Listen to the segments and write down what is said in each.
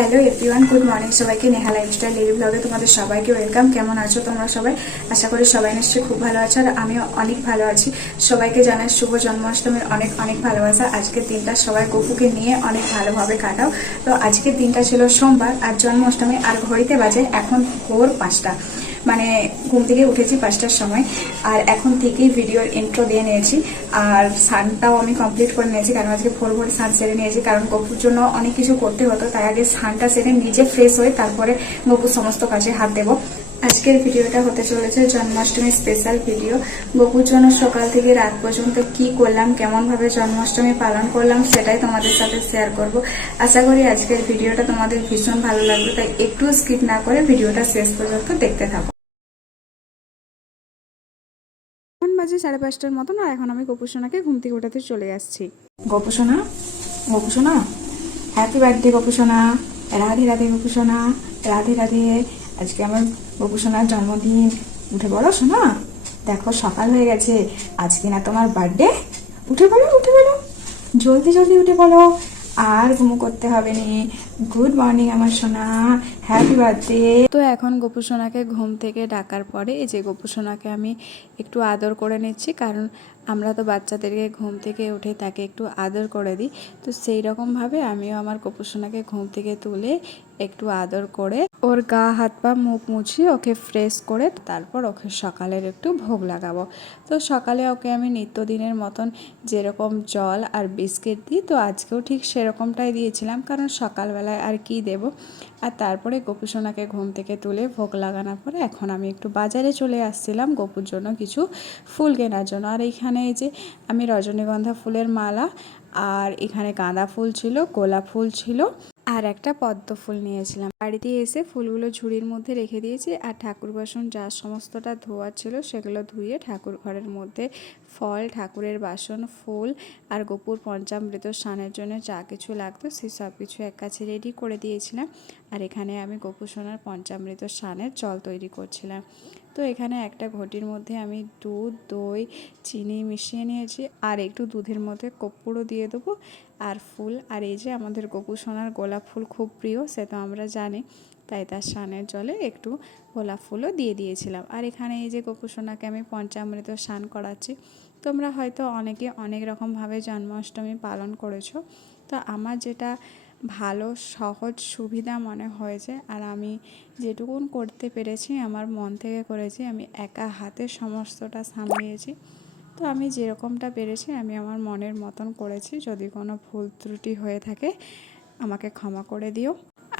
Hello everyone, good morning সবাইকে। Neha lifestyle daily ব্লগে তোমাদের সবাইকে ওয়েলকাম। কেমন আছো তোমরা সবাই? আশা করি সবাই নিশ্চয়ই খুব ভালো আছো, আর আমিও অনেক ভালো আছি। সবাইকে জানাই শুভ জন্মাষ্টমীর অনেক অনেক ভালোবাসা। আজকের দিনটা সবাই গপুকে নিয়ে অনেক ভালোভাবে কাটাও। তো আজকের দিনটা ছিল সোমবার আর জন্মাষ্টমী, আর ঘড়িতে বাজে এখন ভোর 5টা। মানে ঘুম থেকে উঠেছি 5টার সময়, আর এখন থেকেই ভিডিওর ইন্ট্রো দিয়ে নিয়েছি। আর স্নানটাও আমি কমপ্লিট করে নিয়েছি, কারণ আজকে ভোর ভোর স্নান সেরে নিয়েছি, কারণ গপুর জন্য অনেক কিছু করতে হতো। তাই আগে স্নানটা সেরে নিজে ফ্রেশ হয়ে তারপরে গপুর সমস্ত কাজে হাত দেবো। আজকের ভিডিওটা হতে চলেছে জন্মাষ্টমী স্পেশাল ভিডিও। গপুর জন্য সকাল থেকে রাত পর্যন্ত কি করলাম, কেমন ভাবে জন্মাষ্টমী পালন করলাম, সেটাই তোমাদের সাথে শেয়ার করব। আশা করি আজকের ভিডিওটা তোমাদের ভীষণ ভালো লাগবে, তাই একটু স্কিপ না করে ভিডিওটা শেষ পর্যন্ত দেখতে থাকো। এখন বাজে 5:30টার মতন, আর এখন আমি গোপুসোনাকে ঘুম থেকে উঠাতে চলে আসছি। গোপুসোনা, গোপুসোনা, হ্যাপি বার্থডে গোপুসোনা। রাধে রাধে গোপুসোনা, রাধে রাধে। আজকে আমার গোপুসোনার জন্মদিন। উঠে পড়ো সোনা, দেখো সকাল হয়ে গেছে, আজকে না তোমার বার্থডে। উঠে পড়ো, উঠে পড়ো, জলদি জলদি উঠে পড়ো, আর ঘুমো করতে হবে নি। গুড মর্নিং আমার সোনা, হ্যাপি বার্থডে। তো এখন গোপুসোনাকে ঘুম থেকে ডাকার পরে এই যে গোপুসোনাকে আমি একটু আদর করে নিচ্ছি, কারণ আমরা তো বাচ্চাদেরকে ঘুম থেকে উঠে তাকে একটু আদর করে দিই। তো সেই রকমভাবে আমিও আমার গোপুসোনাকে ঘুম থেকে তুলে একটু আদর করে ওর গা হাত পা মুখ মুছিয়ে ওকে ফ্রেশ করে তারপর ওকে সকালের একটু ভোগ লাগাবো। তো সকালে ওকে আমি নিত্যদিনের মতন যেরকম জল আর বিস্কিট দিই, তো আজকেও ঠিক সেরকমটাই দিয়েছিলাম, কারণ সকালবেলায় আর কি দেব। আর তারপরে গোপুসোনাকে ঘুম থেকে তুলে ভোগ লাগানোর পরে এখন আমি একটু বাজারে চলে আসছিলাম গপুর জন্য কিছু ফুল কেনার জন্য। আর এইখানে এই যে আমি রজনীগন্ধা ফুলের মালা, আর এখানে গাঁদা ফুল ছিল, গোলাপ ফুল ছিল, আর একটা পদ্ম ফুল নিয়েছিলাম। বাড়িতে এসে ফুলগুলো ঝুড়ির মধ্যে রেখে দিয়েছি, আর ঠাকুর বাসন যা সমস্তটা ধোয়ার ছিল সেগুলো ধুয়ে ঠাকুর ঘরের মধ্যে ফল, ঠাকুরের বাসন, ফুল আর গপুর পঞ্চামৃত স্নানের জন্য যা কিছু লাগতো সেই সব কিছু এক কাছে রেডি করে দিয়েছিলাম। আর এখানে আমি গোপুসোনার পঞ্চামৃত স্নানের জল তৈরি করছিলাম। তো এখানে একটা ঘটির মধ্যে আমি দুধ, দই, চিনি মিশিয়ে নিয়েছি, আর একটু দুধের মধ্যে কর্পূরও দিয়ে দেবো, আর ফুল। আর এই যে আমাদের গোপুসোনার গোলাপ ফুল খুব প্রিয়, সে তো আমরা জানি, তাই তার স্নানের জলে একটু গোলাপ ফুলও দিয়ে দিয়েছিলাম। আর এখানে এই যে গোপুসোনাকে আমি পঞ্চামৃত স্নান করাচ্ছি। তোমরা হয়তো অনেকে অনেক রকমভাবে জন্মাষ্টমী পালন করেছো, তো আমার যেটা ভালো সহজ সুবিধা মনে হয়েছে, আর আমি যেটুকুন করতে পেরেছি আমার মন থেকে করেছি, আমি একা হাতে সমস্তটা সামলিয়েছি। তো আমি যেরকমটা পেরেছি আমি আমার মনের মতন করেছি। যদি কোনো ভুল ত্রুটি হয়ে থাকে আমাকে ক্ষমা করে দিও।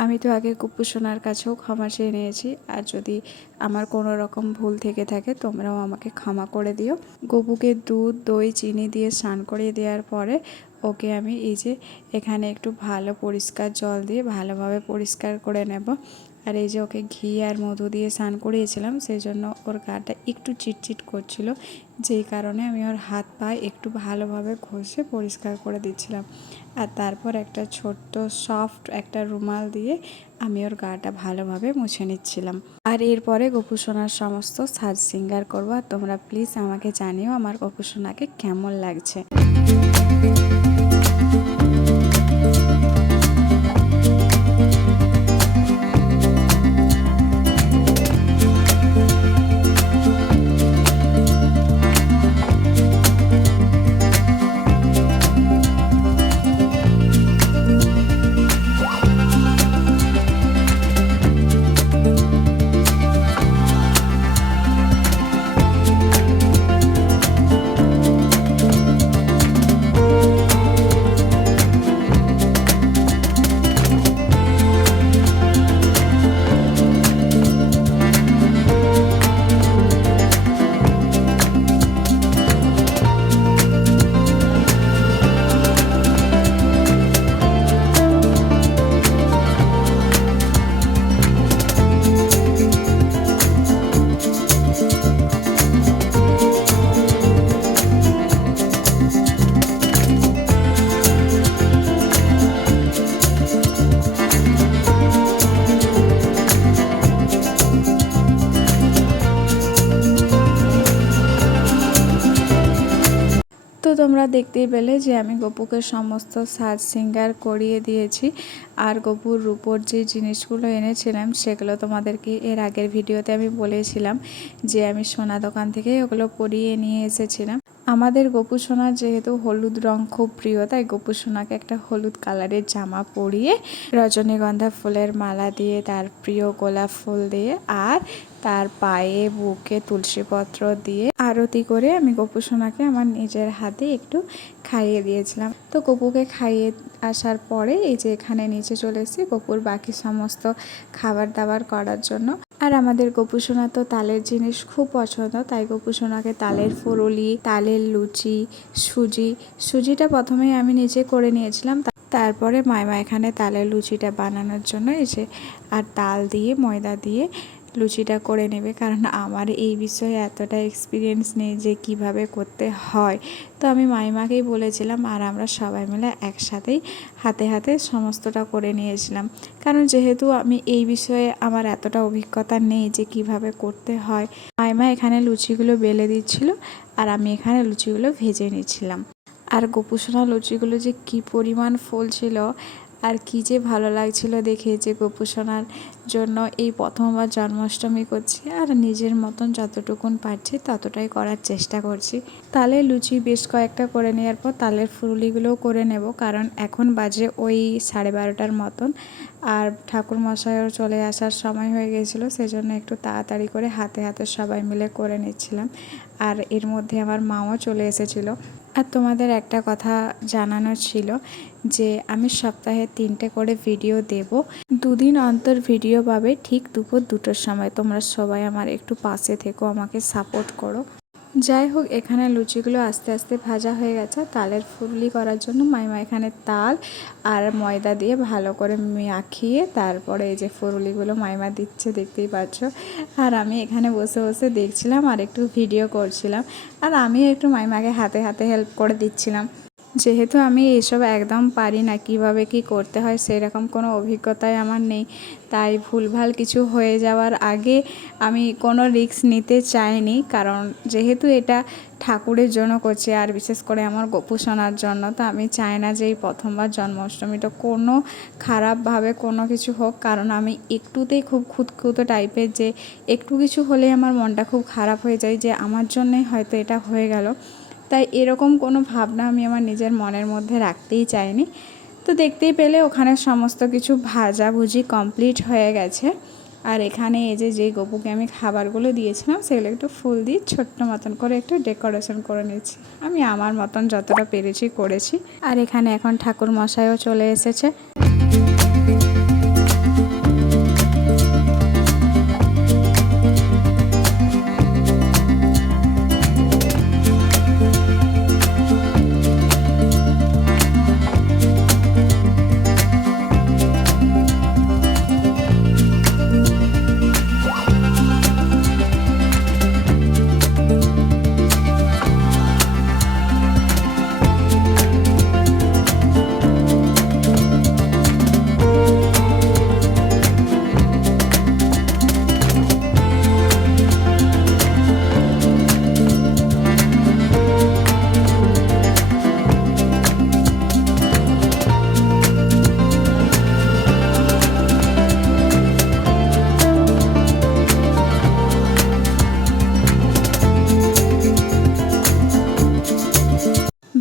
আমি তো আগে গোপুসোনার কাছেও ক্ষমা চেয়ে নিয়েছি, আর যদি আমার কোনো রকম ভুল থেকে থাকে তোমরাও আমাকে ক্ষমা করে দিও। গপুকে দুধ, দই, চিনি দিয়ে স্নান করিয়ে দেওয়ার পরে ওকে আমি এই যে এখানে একটু ভালো পরিষ্কার জল দিয়ে ভালোভাবে পরিষ্কার করে নেব। আর এই যে ওকে ঘি আর মধু দিয়ে স্নান করিয়েছিলাম, সেই জন্য ওর গাটা একটু চিটচিট করছিল, যেই কারণে আমি ওর হাত পা একটু ভালোভাবে ঘষে পরিষ্কার করে দিচ্ছিলাম। আর তারপর একটা ছোট্ট সফট একটা রুমাল দিয়ে আমি ওর গাটা ভালোভাবে মুছে নিচ্ছিলাম। আর এরপরে গোপুসোনার সমস্ত সাজ সিঙ্গার করবো। আর তোমরা প্লিজ আমাকে জানিও আমার গোপুসোনাকে কেমন লাগছে। তোমরা দেখতেই পেলে যে আমি গপুকে সমস্ত সাজ সিঙ্গার করিয়ে দিয়েছি। আর গপুর রূপোর যে জিনিসগুলো এনেছিলাম সেগুলো তোমাদেরকে এর আগের ভিডিওতে আমি বলেছিলাম যে আমি সোনা দোকান থেকে ওগুলো পরিয়ে নিয়ে এসেছিলাম। আমাদের গপু সোনার যেহেতু হলুদ রং খুব প্রিয়, তাই গপু সোনাকে একটা হলুদ কালারের জামা পরিয়ে রজনীগন্ধা ফুলের মালা দিয়ে, তার প্রিয় গোলাপ ফুল দিয়ে, আর তার পায়ে বুকে তুলসীপত্র দিয়ে আরতি করে আমি গপু সোনাকে আমার নিজের হাতে একটু খাইয়ে দিয়েছিলাম। তো গপুকে খাইয়ে আসার পরে এই যে এখানে নিচে চলে এসেছি গপুর বাকি সমস্ত খাবার দাবার করার জন্য। আর আমাদের গপু সোনা তো তালের জিনিস খুব পছন্দ, তাই গপু সোনাকে তালের ফুরুলি, তালের লুচি, সুজিটা প্রথমেই আমি নিজে করে নিয়েছিলাম। তারপরে মাইমা এখানে তালের লুচিটা বানানোর জন্য এসে আর তাল দিয়ে ময়দা দিয়ে লুচিটা করে নেবে, কারণ আমার এই বিষয়ে এতটা এক্সপিরিয়েন্স নেই যে কিভাবে করতে হয়। তো আমি মাইমাকেই বলেছিলাম আর আমরা সবাই মিলে একসাথেই হাতে হাতে সমস্তটা করে নিয়েছিলাম, কারণ যেহেতু আমি এই বিষয়ে আমার এতটা অভিজ্ঞতা নেই যে কিভাবে করতে হয়। মাইমা এখানে লুচিগুলো বেলে দিচ্ছিল আর আমি এখানে লুচিগুলো ভেজে নিচ্ছিলাম। আর গপু সোনা লুচিগুলো যে কি পরিমাণ ফুল ছিল আর কি যে ভালো লাগছিল দেখে, যে গপু সোনার জন্য এই প্রথমবার জন্মাষ্টমী করছি আর নিজের মতন যতটুকুন পারছি ততটাই করার চেষ্টা করছি। তালের লুচি বেশ কয়েকটা করে নেওয়ার পর তালের ফুলুলিগুলোও করে নেব, কারণ এখন বাজে ওই 12:30টার মতন আর ঠাকুর মশাইও চলে আসার সময় হয়ে গেছিলো, সেজন্য একটু তাড়াতাড়ি করে হাতে হাতে সবাই মিলে করে নিচ্ছিলাম। আর এর মধ্যে আমার মাও চলে এসেছিলো। আর তোমাদের একটা কথা জানানোর ছিল যে আমি সপ্তাহে 3টে করে ভিডিও দেব, 2 দিন অন্তর ভিডিও পাবে ঠিক দুপুর 2টোর সময়। তোমরা সবাই আমার একটু পাশে থেকো, আমাকে সাপোর্ট করো। যাই হোক, এখানে লুচিগুলো আস্তে আস্তে ভাজা হয়ে গেছে। তালের ফুললি করার জন্য মাইমা এখানে তাল আর ময়দা দিয়ে ভালো করে মাখিয়ে তারপরে এই যে ফুললিগুলো মাইমা দিচ্ছে, দেখতেই পাচ্ছ। আর আমি এখানে বসে বসে দেখছিলাম আর একটু ভিডিও করছিলাম, আর আমি একটু মাইমাকে হাতে হাতে হেল্প করে দিচ্ছিলাম। যেহেতু আমি এসব একদম পারি না, কিভাবে কি করতে হয় সেরকম কোনো অভিজ্ঞতাই আমার নেই, তাই ভুলভাল কিছু হয়ে যাওয়ার আগে আমি কোনো রিস্ক নিতে চাইনি, কারণ যেহেতু এটা ঠাকুরের জন্য করছি আর বিশেষ করে আমার গপু সোনার জন্য, তো আমি চাই না যে এই প্রথমবার জন্মাষ্টমীটা কোনো খারাপভাবে কোনো কিছু হোক, কারণ আমি একটুতেই খুব খুঁতখুঁতো টাইপের, যে একটু কিছু হলে আমার মনটা খুব খারাপ হয়ে যায় যে আমার জন্যই হয়তো এটা হয়ে গেল। তাই এরকম কোনো ভাবনা আমি আমার নিজের মনের মধ্যে রাখতেই চাইনি। তো দেখতেই পেলে ওখানে সমস্ত কিছু ভাজাভুজি কমপ্লিট হয়ে গেছে। আর এখানে এই যে গপুকে আমি খাবারগুলো দিয়েছিলাম সেগুলো একটু ফুল দিয়ে ছোট্ট মতন করে একটু ডেকোরেশন করে নিচ্ছি। আমি আমার মতন যতটা পেরেছি করেছি। আর এখানে এখন ঠাকুর মশাইও চলে এসেছে।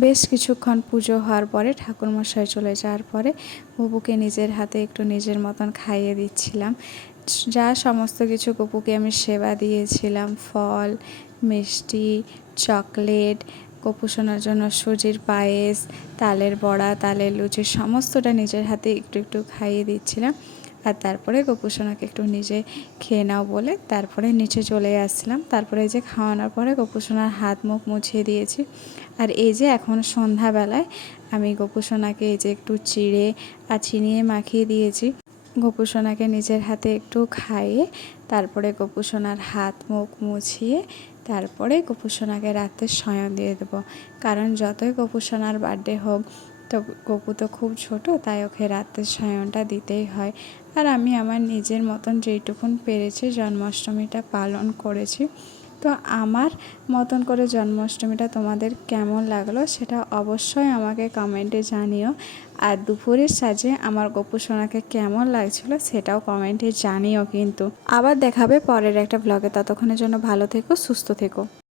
বেশ কিছুক্ষণ পুজো হওয়ার পরে ঠাকুরমশাই চলে যাওয়ার পরে গপুকে নিজের হাতে একটু নিজের মতন খাইয়ে দিচ্ছিলাম। যা সমস্ত কিছু গপুকে আমি সেবা দিয়েছিলাম, ফল, মিষ্টি, চকলেট, গপু সোনার জন্য সুজির পায়েস, তালের বড়া, তালের লুচি সমস্তটা নিজের হাতে একটু একটু খাইয়ে দিচ্ছিলাম। আর তারপরে গপু সোনাকে একটু নিজে খেয়ে নাও বলে তারপরে নিচে চলে আসছিলাম। তারপরে এই যে খাওয়ানোর পরে গপু সোনার হাত মুখ মুছিয়ে দিয়েছি। আর এই যে এখন সন্ধ্যাবেলায় আমি গপু সোনাকে এই যে একটু চিড়ে আর চিনিয়ে মাখিয়ে দিয়েছি। গপু সোনাকে নিজের হাতে একটু খাইয়ে তারপরে গপু সোনার হাত মুখ মুছিয়ে তারপরে গপু সোনাকে রাতে শয়ন দিয়ে দেবো, কারণ যতই গপু সোনার বার্থডে হোক তো গপু তো খুব ছোট, তাই ওকে রাতের শয়নটা দিতেই হয়। আর আমি আমার নিজের মতন যেইটুকুন পেরেছি জন্মাষ্টমীটা পালন করেছি। তো আমার মতন করে জন্মাষ্টমীটা তোমাদের কেমন লাগলো সেটা অবশ্যই আমাকে কমেন্টে জানিও। আর দুপুরের সাজে আমার গপু সোনাকে কেমন লাগছিল সেটাও কমেন্টে জানিও কিন্তু। আবার দেখাবে পরের একটা ব্লগে, ততক্ষণের জন্য ভালো থেকো, সুস্থ থেকো।